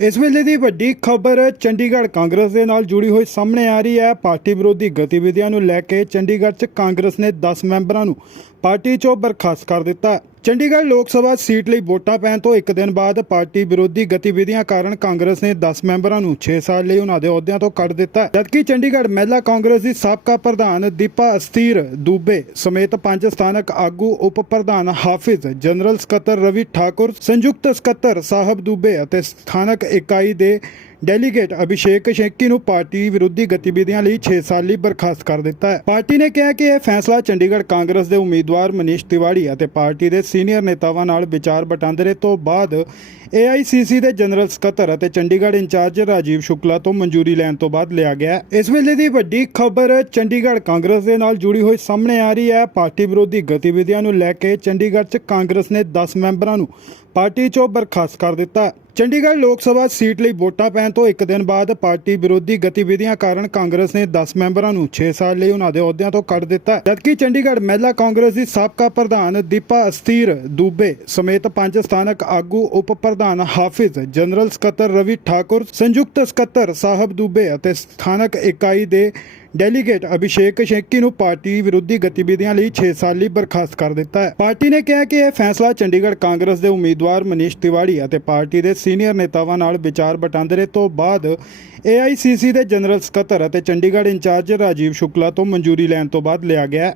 ਇਸ ਵੇਲੇ ਦੀ ਵੱਡੀ ਖਬਰ ਚੰਡੀਗੜ੍ਹ ਕਾਂਗਰਸ ਦੇ ਨਾਲ ਜੁੜੀ ਹੋਈ ਸਾਹਮਣੇ ਆ ਰਹੀ ਹੈ। ਪਾਰਟੀ ਵਿਰੋਧੀ ਗਤੀਵਿਧੀਆਂ ਨੂੰ ਲੈ ਕੇ ਚੰਡੀਗੜ੍ਹ 'ਚ ਕਾਂਗਰਸ ਨੇ 10 ਮੈਂਬਰਾਂ ਨੂੰ ਪਾਰਟੀ 'ਚੋਂ ਬਰਖਾਸਤ ਕਰ ਦਿੱਤਾ। ਚੰਡੀਗੜ੍ਹ ਲੋਕ ਸਭਾ ਸੀਟ ਲਈ ਵੋਟਾਂ ਪੈਣ ਤੋਂ ਇੱਕ ਦਿਨ ਬਾਅਦ ਪਾਰਟੀ ਵਿਰੋਧੀ ਗਤੀਵਿਧੀਆਂ ਕਾਰਨ ਕਾਂਗਰਸ ਨੇ 10 ਮੈਂਬਰਾਂ ਨੂੰ 6 ਸਾਲ ਲਈ ਉਹਨਾਂ ਦੇ ਅਹੁਦਿਆਂ ਤੋਂ ਕੱਢ ਦਿੱਤਾ। ਜਦਕਿ ਚੰਡੀਗੜ੍ਹ ਮਹਿਲਾ ਕਾਂਗਰਸ ਦੀ ਸਾਬਕਾ ਪ੍ਰਧਾਨ ਦੀਪਾ ਅਸਤੀਰ ਦੂਬੇ ਸਮੇਤ ਪੰਜ ਸਥਾਨਕ ਆਗੂ ਉਪ ਪ੍ਰਧਾਨ ਹਾਫਿਜ਼, ਜਨਰਲ ਸਕੱਤਰ ਰਵੀ ਠਾਕੁਰ, ਸੰਯੁਕਤ ਸਕੱਤਰ ਸਾਹਿਬ ਦੂਬੇ ਅਤੇ ਸਥਾਨਕ ਇਕਾਈ ਦੇ ਡੈਲੀਗੇਟ ਅਭਿਸ਼ੇਕ ਸ਼ੇਕੀ ਨੂੰ ਪਾਰਟੀ ਵਿਰੋਧੀ ਗਤੀਵਿਧੀਆਂ ਲਈ 6 ਸਾਲ ਲਈ ਬਰਖਾਸਤ ਕਰ ਦਿੱਤਾ ਹੈ। ਪਾਰਟੀ ਨੇ ਕਿਹਾ ਕਿ ਇਹ ਫੈਸਲਾ ਚੰਡੀਗੜ੍ਹ ਕਾਂਗਰਸ ਦੇ ਉਮੀਦਵਾਰ ਮਨੀਸ਼ ਤਿਵਾੜੀ ਅਤੇ ਪਾਰਟੀ ਦੇ ਸੀਨੀਅਰ ਨੇਤਾਵਾਂ ਨਾਲ ਵਿਚਾਰ ਵਟਾਂਦਰੇ ਤੋਂ ਬਾਅਦ AICC ਦੇ ਜਨਰਲ ਸਕੱਤਰ ਅਤੇ ਚੰਡੀਗੜ੍ਹ ਇੰਚਾਰਜ ਰਾਜੀਵ ਸ਼ੁਕਲਾ ਤੋਂ ਮਨਜ਼ੂਰੀ ਲੈਣ ਤੋਂ ਬਾਅਦ ਲਿਆ ਗਿਆ ਇਸ ਵੇਲੇ ਦੀ ਵੱਡੀ ਖਬਰ ਚੰਡੀਗੜ੍ਹ ਕਾਂਗਰਸ ਦੇ ਨਾਲ ਜੁੜੀ ਹੋਈ ਸਾਹਮਣੇ ਆ ਰਹੀ ਹੈ। ਪਾਰਟੀ ਵਿਰੋਧੀ ਗਤੀਵਿਧੀਆਂ ਨੂੰ ਲੈ ਕੇ ਚੰਡੀਗੜ੍ਹ 'ਚ ਕਾਂਗਰਸ ਨੇ 10 ਮੈਂਬਰਾਂ ਨੂੰ ਪਾਰਟੀ 'ਚੋਂ ਬਰਖਾਸਤ ਕਰ ਦਿੱਤਾ। ਚੰਡੀਗੜ੍ਹ ਲੋਕ ਸਭਾ ਸੀਟ ਲਈ ਵੋਟਾਂ ਪੈਣ ਤੋਂ ਇੱਕ ਦਿਨ ਬਾਅਦ ਪਾਰਟੀ ਵਿਰੋਧੀ ਗਤੀਵਿਧੀਆਂ ਕਾਰਨ ਕਾਂਗਰਸ ਨੇ 10 ਮੈਂਬਰਾਂ ਨੂੰ 6 ਸਾਲ ਲਈ ਉਹਨਾਂ ਦੇ ਅਹੁਦਿਆਂ ਤੋਂ ਕੱਢ ਦਿੱਤਾ ਜਦਕਿ ਚੰਡੀਗੜ੍ਹ ਮਹਿਲਾ ਕਾਂਗਰਸ ਦੀ ਸਾਬਕਾ ਪ੍ਰਧਾਨ ਦੀਪਾ ਅਸਤੀਰ ਦੂਬੇ ਸਮੇਤ ਪੰਜ ਸਥਾਨਕ ਆਗੂ ਉਪ ਪ੍ਰਧਾਨ ਹਾਫਿਜ਼, ਜਨਰਲ ਸਕੱਤਰ ਰਵੀ ਠਾਕੁਰ, ਸੰਯੁਕਤ ਸਕੱਤਰ ਸਾਹਿਬ ਦੂਬੇ ਅਤੇ ਸਥਾਨਕ ਇਕਾਈ ਦੇ ਡੈਲੀਗੇਟ ਅਭਿਸ਼ੇਕ ਸ਼ੇਕੀ ਨੂੰ ਪਾਰਟੀ ਵਿਰੋਧੀ ਗਤੀਵਿਧੀਆਂ ਲਈ 6 ਸਾਲ ਲਈ ਬਰਖਾਸਤ ਕਰ ਦਿੱਤਾ ਹੈ। ਪਾਰਟੀ ਨੇ ਕਿਹਾ ਕਿ ਇਹ ਫੈਸਲਾ ਚੰਡੀਗੜ੍ਹ ਕਾਂਗਰਸ ਦੇ ਉਮੀਦਵਾਰ ਮਨੀਸ਼ ਤਿਵਾੜੀ ਅਤੇ ਪਾਰਟੀ ਦੇ ਸੀਨੀਅਰ ਨੇਤਾਵਾਂ ਨਾਲ ਵਿਚਾਰ ਵਟਾਂਦਰੇ ਤੋਂ ਬਾਅਦ AICC ਦੇ ਜਨਰਲ ਸਕੱਤਰ ਅਤੇ ਚੰਡੀਗੜ੍ਹ ਇੰਚਾਰਜ ਰਾਜੀਵ ਸ਼ੁਕਲਾ ਤੋਂ ਮਨਜ਼ੂਰੀ ਲੈਣ ਤੋਂ ਬਾਅਦ ਲਿਆ ਗਿਆ